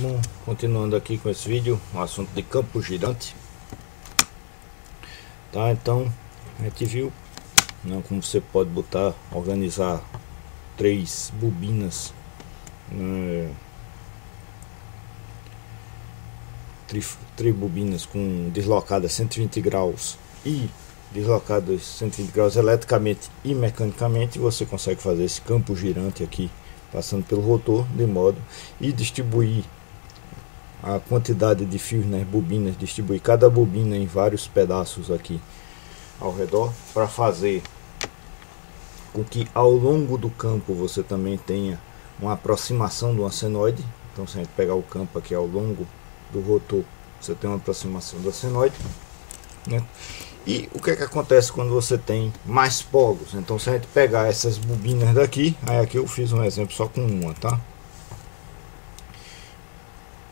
Bom, continuando aqui com esse vídeo, o assunto de campo girante. Tá, então a gente viu, né, como você pode organizar três bobinas, três bobinas com deslocadas 120 graus e deslocadas 120 graus eletricamente e mecanicamente. Você consegue fazer esse campo girante aqui, passando pelo rotor, de modo e distribuir a quantidade de fios nas bobinas, distribuir cada bobina em vários pedaços aqui ao redor, para fazer com que ao longo do campo você também tenha uma aproximação do senoide. Então, se a gente pegar o campo aqui ao longo do rotor, você tem uma aproximação do senoide, né? E o que é que acontece quando você tem mais polos? Então, se a gente pegar essas bobinas daqui, aí aqui eu fiz um exemplo só com uma, tá?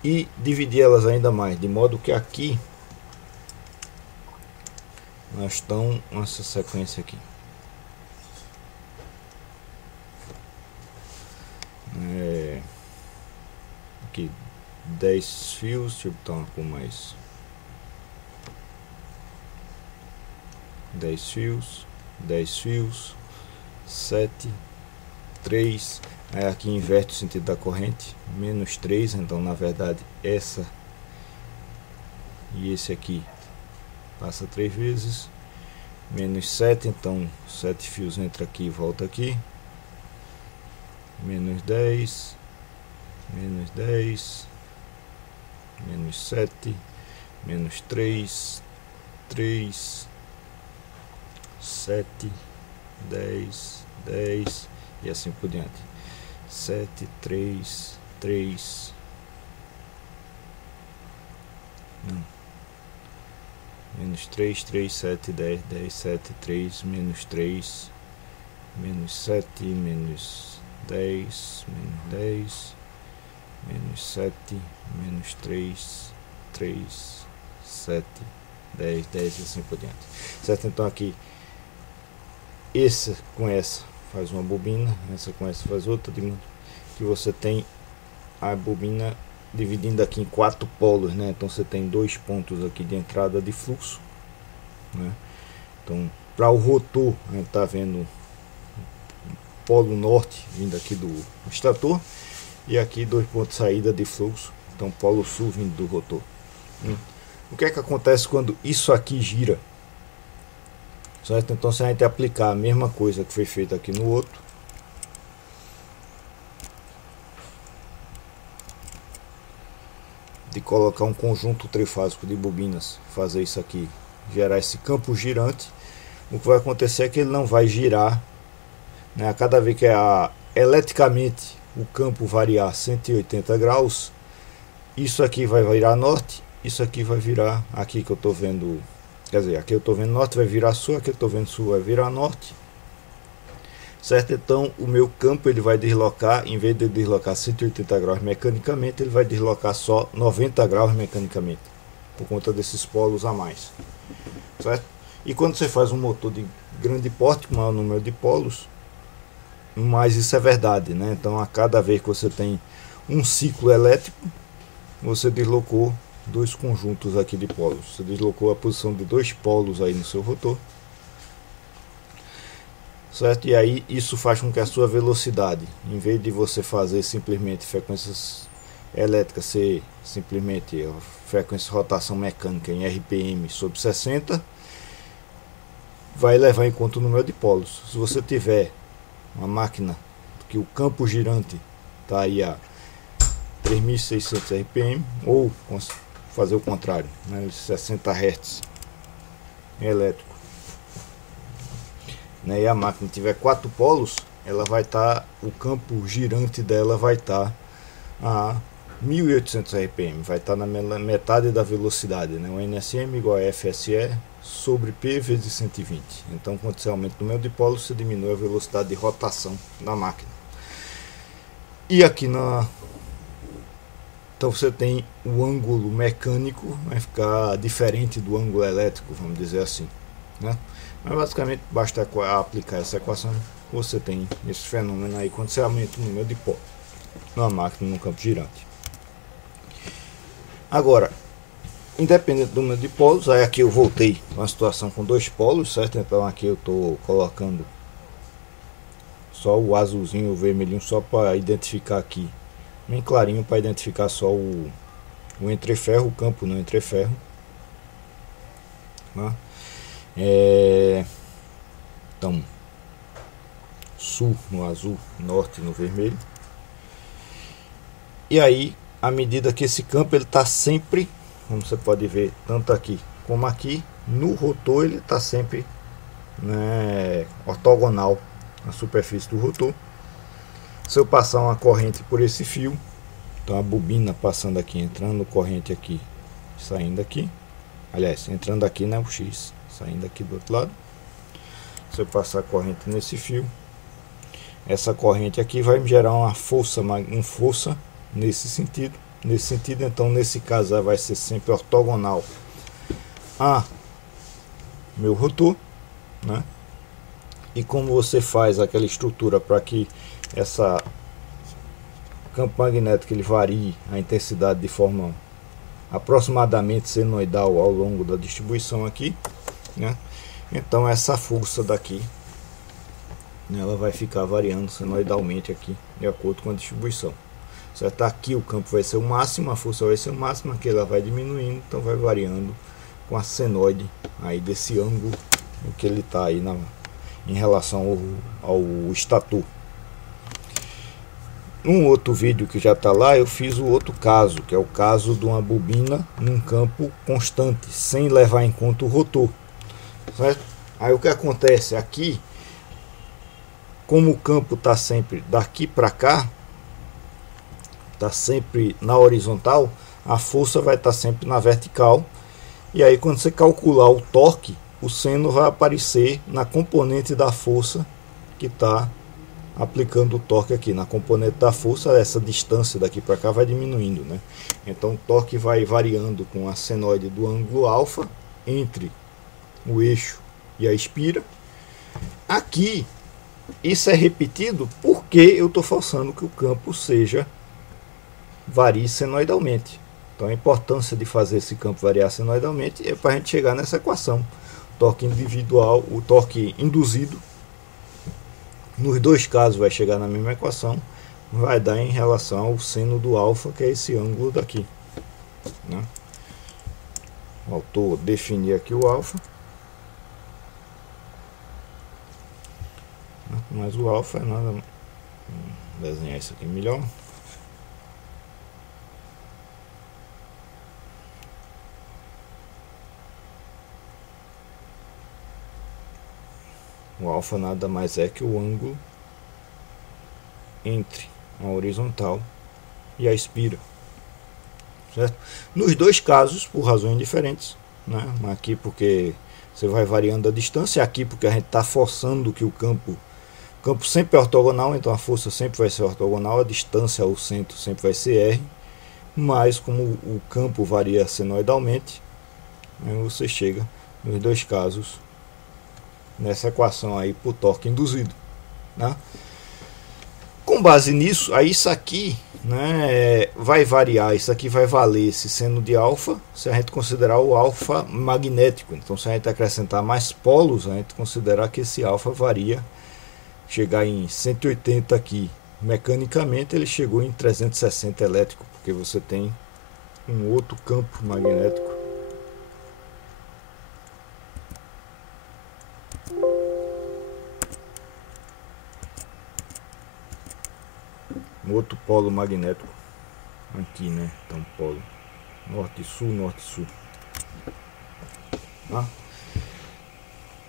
E dividir elas ainda mais, de modo que aqui nós estamos nessa sequência aqui. Aqui 10 fios, deixa eu botar uma com mais 10 fios, 10 fios, 7, 3. Aí aqui inverte o sentido da corrente, menos 3, então na verdade essa e esse aqui passa 3 vezes, menos 7, então 7 fios entra aqui e volta aqui, menos 10, menos 10, menos 7, menos 3, 3, 7, 10, 10 e assim por diante. 7, 3, 3, não, menos 3, 3, 7, 10, 10, 7, 3, menos 3, menos 7, menos 10, menos 10, menos 7, menos 3, 3, 7, 10, 10 e assim por diante. Certo? Então aqui, essa com essa faz uma bobina, essa com essa faz outra, de modo que você tem a bobina dividindo aqui em 4 polos, né? Então você tem 2 pontos aqui de entrada de fluxo, né? Então, para o rotor, a gente está vendo o polo norte vindo aqui do estator, e aqui 2 pontos de saída de fluxo, então polo sul vindo do rotor. O que é que acontece quando isso aqui gira? Certo? Então, se a gente aplicar a mesma coisa que foi feita aqui no outro, de colocar um conjunto trifásico de bobinas, fazer isso aqui, gerar esse campo girante, o que vai acontecer é que ele não vai girar, né? A cada vez que eletricamente o campo variar 180 graus, isso aqui vai virar norte, isso aqui vai virar, aqui que eu estou vendo, quer dizer, aqui eu estou vendo norte vai virar sul, aqui eu estou vendo sul vai virar norte, certo? Então o meu campo ele vai deslocar, em vez de deslocar 180 graus mecanicamente, ele vai deslocar só 90 graus mecanicamente, por conta desses polos a mais, certo? E quando você faz um motor de grande porte, com maior número de polos, mais isso é verdade, né? Então a cada vez que você tem um ciclo elétrico, você deslocou 2 conjuntos aqui de polos, você deslocou a posição de 2 polos aí no seu rotor, certo? E aí isso faz com que a sua velocidade, em vez de você fazer simplesmente frequências elétricas ser simplesmente a frequência de rotação mecânica em RPM sobre 60, vai levar em conta o número de polos. Se você tiver uma máquina que o campo girante está aí a 3600 RPM, ou fazer o contrário, né, 60 Hz elétrico, né, e a máquina tiver 4 polos, ela vai estar, o campo girante dela vai estar a 1800 RPM, vai estar na metade da velocidade, né? O NSM igual a FSE sobre P vezes 120. Então, quando você aumenta o número de polos, você diminui a velocidade de rotação da máquina. E aqui então você tem o ângulo mecânico, vai ficar diferente do ângulo elétrico, vamos dizer assim, né? Mas basicamente basta aplicar essa equação, você tem esse fenômeno aí quando você aumenta o número de polos na máquina no campo girante. Agora, independente do número de polos, aí aqui eu voltei com a situação com 2 polos, certo? Então aqui eu estou colocando só o azulzinho e o vermelhinho só para identificar aqui, bem clarinho, para identificar só o entreferro, o campo no entreferro, tá? Então, sul no azul, norte no vermelho. E aí, à medida que esse campo ele está sempre, como você pode ver, tanto aqui como aqui, no rotor ele está sempre, né, ortogonal na superfície do rotor. Se eu passar uma corrente por esse fio, então a bobina passando aqui, entrando corrente aqui, saindo aqui, aliás, entrando aqui, né, o X, saindo aqui do outro lado. Se eu passar a corrente nesse fio, essa corrente aqui vai me gerar uma força nesse sentido. Então nesse caso ela vai ser sempre ortogonal a meu rotor, né? E como você faz aquela estrutura para que essa campo magnético ele varie a intensidade de forma aproximadamente senoidal ao longo da distribuição aqui, né? Então essa força daqui, ela vai ficar variando senoidalmente aqui de acordo com a distribuição, certo? Aqui o campo vai ser o máximo, a força vai ser o máximo, aqui ela vai diminuindo, então vai variando com a senoide aí desse ângulo que ele está aí em relação ao estator. Num outro vídeo que já está lá, eu fiz o outro caso, que é o caso de uma bobina num campo constante, sem levar em conta o rotor, certo? Aí o que acontece aqui, como o campo está sempre daqui para cá, está sempre na horizontal, a força vai estar sempre na vertical. E aí quando você calcular o torque, o seno vai aparecer na componente da força que está aplicando o torque aqui. Na componente da força, essa distância daqui para cá vai diminuindo, né? Então o torque vai variando com a senoide do ângulo alfa entre o eixo e a espira. Aqui isso é repetido porque eu estou forçando que o campo varie senoidalmente. Então a importância de fazer esse campo variar senoidalmente é para a gente chegar nessa equação. Torque individual, o torque induzido, nos dois casos vai chegar na mesma equação, vai dar em relação ao seno do alfa, que é esse ângulo daqui, né? Faltou definir aqui o alfa, mas o alfa é nada. Vou desenhar isso aqui melhor. O alfa nada mais é que o ângulo entre a horizontal e a espira, certo? Nos dois casos, por razões diferentes, né? Aqui porque você vai variando a distância, aqui porque a gente está forçando que o campo sempre é ortogonal, então a força sempre vai ser ortogonal, a distância ao centro sempre vai ser R, mas como o campo varia senoidalmente, né, você chega nos dois casos nessa equação aí por torque induzido, né? Com base nisso, aí isso aqui, né, vai variar, isso aqui vai valer esse seno de alfa, se a gente considerar o alfa magnético. Então se a gente acrescentar mais polos, a gente considerar que esse alfa varia, chegar em 180 aqui, mecanicamente ele chegou em 360 elétrico, porque você tem um outro campo magnético outro polo magnético aqui, né? Então polo norte-sul, tá?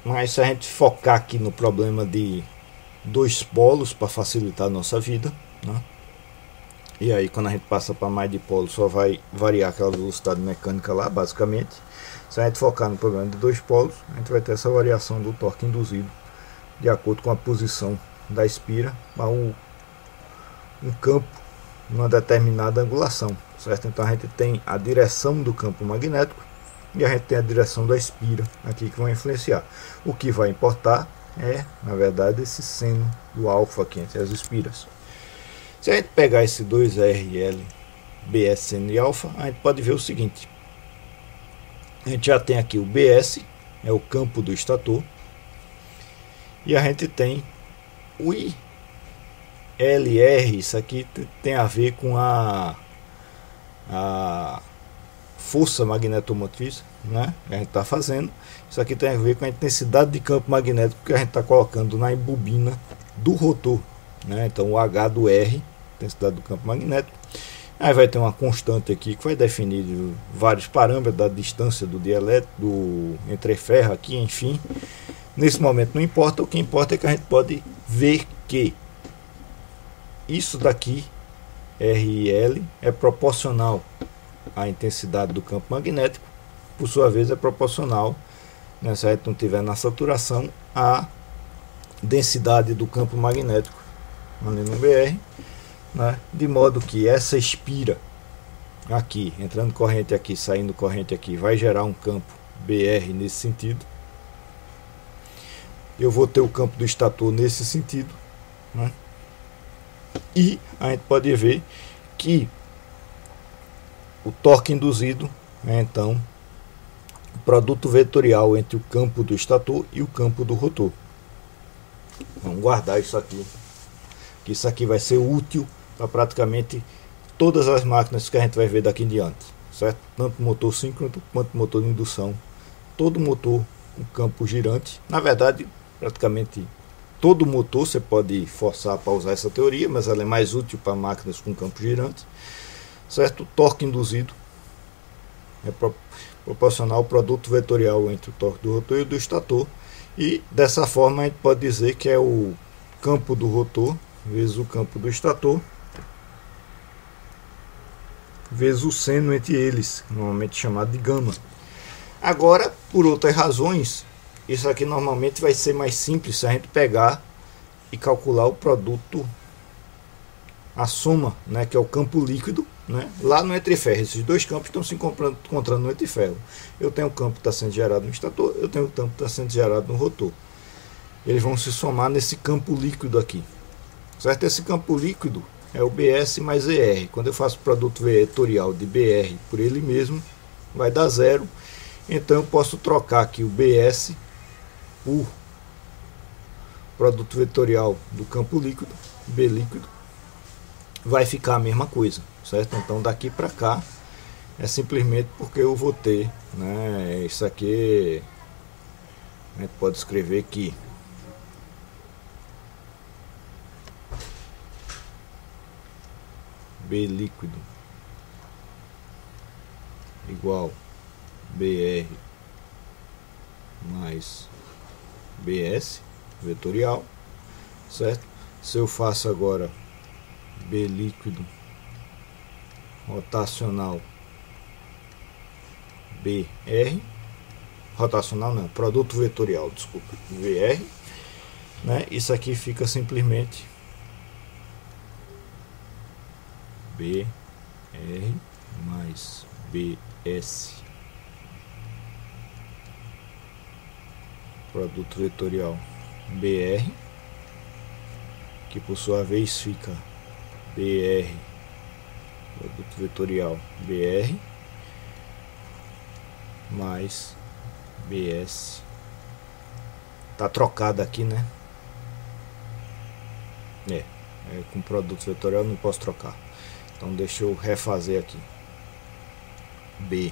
Mas se a gente focar aqui no problema de dois polos para facilitar a nossa vida, né? E aí quando a gente passa para mais de polo só vai variar aquela velocidade mecânica lá, basicamente. Se a gente focar no problema de dois polos, a gente vai ter essa variação do torque induzido de acordo com a posição da espira a um campo numa determinada angulação, certo? Então a gente tem a direção do campo magnético e a gente tem a direção da espira aqui que vão influenciar. O que vai importar é, na verdade, esse seno do alfa aqui entre as espiras. Se a gente pegar esse 2RL BS seno e alfa, a gente pode ver o seguinte: a gente já tem aqui o BS, é o campo do estator, e a gente tem o ILR. Isso aqui tem a ver com a força magnetomotriz, né, que a gente está fazendo. Isso aqui tem a ver com a intensidade de campo magnético que a gente está colocando na bobina do rotor, né? Então o H do R, intensidade do campo magnético. Aí vai ter uma constante aqui que vai definir vários parâmetros da distância do dielétrico, do entreferro aqui, enfim. Nesse momento não importa, o que importa é que a gente pode ver que isso daqui, RL, é proporcional à intensidade do campo magnético, por sua vez é proporcional, né, se a gente não tiver na saturação, à densidade do campo magnético ali no BR, né, de modo que essa espira aqui, entrando corrente aqui, saindo corrente aqui, vai gerar um campo BR nesse sentido. Eu vou ter o campo do estator nesse sentido, né? E a gente pode ver que o torque induzido é então o produto vetorial entre o campo do estator e o campo do rotor. Vamos guardar isso aqui, que isso aqui vai ser útil para praticamente todas as máquinas que a gente vai ver daqui em diante, certo? Tanto motor síncrono quanto motor de indução, todo motor com campo girante. Na verdade, praticamente todo motor você pode forçar para usar essa teoria, mas ela é mais útil para máquinas com campo girante, certo? O torque induzido é proporcional ao produto vetorial entre o torque do rotor e do estator, e dessa forma a gente pode dizer que é o campo do rotor vezes o campo do estator vezes o seno entre eles, normalmente chamado de gama. Agora, por outras razões, isso aqui normalmente vai ser mais simples se a gente pegar e calcular o produto, a soma, né, que é o campo líquido, né, lá no entreferro. Esses dois campos estão se encontrando no entreferro. Eu tenho o campo que está sendo gerado no estator, eu tenho o campo que está sendo gerado no rotor. Eles vão se somar nesse campo líquido aqui, certo? Esse campo líquido é o BS mais ER. Quando eu faço o produto vetorial de BR por ele mesmo, vai dar zero. Então eu posso trocar aqui o BS por produto vetorial do campo líquido, B líquido, vai ficar a mesma coisa, certo? Então daqui para cá é simplesmente porque eu vou ter, né, isso aqui a gente pode escrever que B líquido igual BR mais BS vetorial, certo? Se eu faço agora B líquido rotacional BR, rotacional não, produto vetorial, desculpa, VR, né? Isso aqui fica simplesmente BR mais BS produto vetorial BR, que por sua vez fica BR produto vetorial BR mais BS. Tá trocado aqui, né? Com produto vetorial eu não posso trocar. Então deixa eu refazer aqui. BR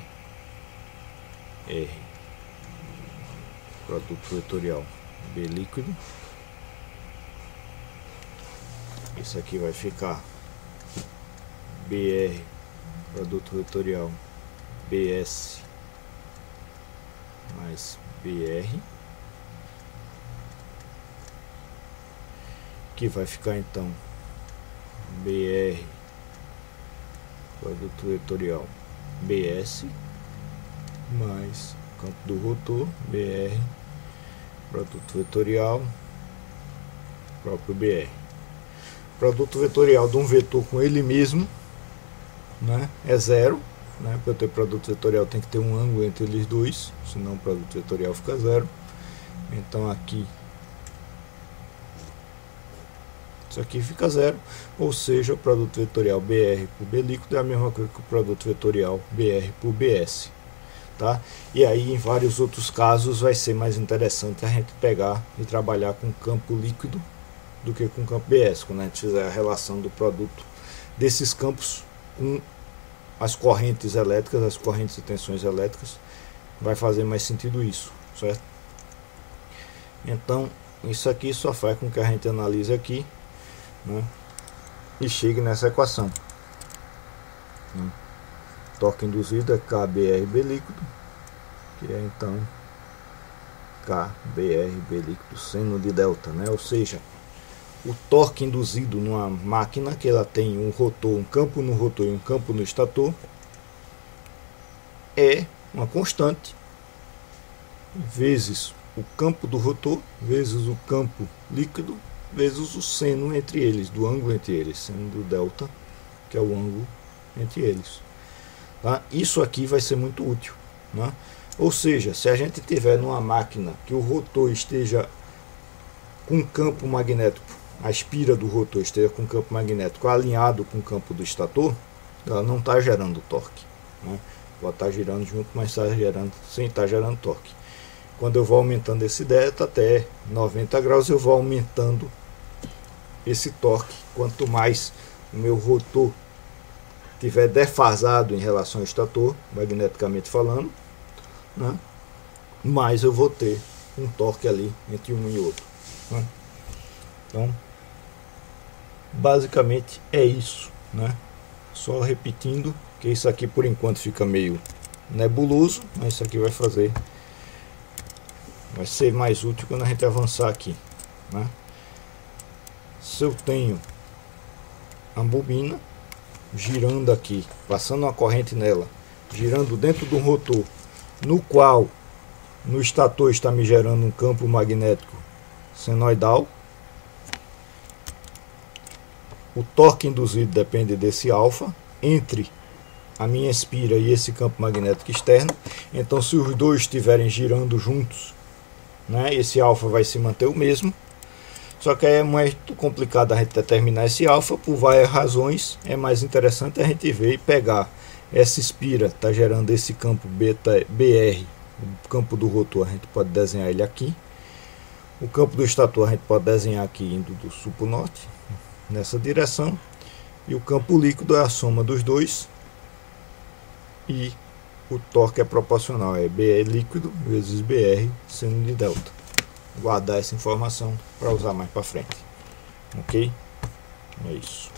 produto vetorial B líquido. Isso aqui vai ficar BR produto vetorial BS mais BR, que vai ficar então BR produto vetorial BS mais campo do rotor BR produto vetorial próprio BR. Produto vetorial de um vetor com ele mesmo, né, é zero, né? Para eu ter produto vetorial tem que ter um ângulo entre eles dois, senão o produto vetorial fica zero. Então aqui Isso aqui fica zero, ou seja, o produto vetorial BR por B líquido é a mesma coisa que o produto vetorial BR por BS. Tá? E aí em vários outros casos vai ser mais interessante a gente pegar e trabalhar com campo líquido do que com campo BS, quando a gente fizer a relação do produto desses campos com as correntes elétricas, as correntes e tensões elétricas, vai fazer mais sentido isso, certo? Então isso aqui só faz com que a gente analise aqui, né, e chegue nessa equação, né? Torque induzido é KBRB líquido, que é então KBRB líquido seno de delta, né? Ou seja, o torque induzido numa máquina que ela tem um rotor, um campo no rotor e um campo no estator, é uma constante vezes o campo do rotor vezes o campo líquido vezes o seno entre eles, do ângulo entre eles, seno do delta, que é o ângulo entre eles. Tá? Isso aqui vai ser muito útil, né? Ou seja, se a gente tiver numa máquina que o rotor esteja com campo magnético, a espira do rotor esteja com campo magnético alinhado com o campo do estator, ela não está gerando torque, né? Pode estar girando junto, mas está gerando, sem estar gerando torque. Quando eu vou aumentando esse delta até 90 graus, eu vou aumentando esse torque. Quanto mais o meu rotor estiver defasado em relação ao estator, magneticamente falando, né, mais eu vou ter um torque ali entre um e outro, né? Então, basicamente é isso, né? Só repetindo que isso aqui por enquanto fica meio nebuloso, mas isso aqui vai ser mais útil quando a gente avançar aqui, né? Se eu tenho a bobina girando aqui, passando uma corrente nela, girando dentro do rotor, no qual no estator está me gerando um campo magnético senoidal, o torque induzido depende desse alfa entre a minha espira e esse campo magnético externo. Então, se os dois estiverem girando juntos, né, esse alfa vai se manter o mesmo. Só que é muito complicado a gente determinar esse alfa por várias razões. É mais interessante a gente ver e pegar essa espira, está gerando esse campo beta BR, o campo do rotor a gente pode desenhar ele aqui. O campo do estator a gente pode desenhar aqui indo do sul para o norte, nessa direção. E o campo líquido é a soma dos dois. E o torque é proporcional, é BR líquido vezes BR seno de delta. Guardar essa informação para usar mais para frente. Ok? É isso.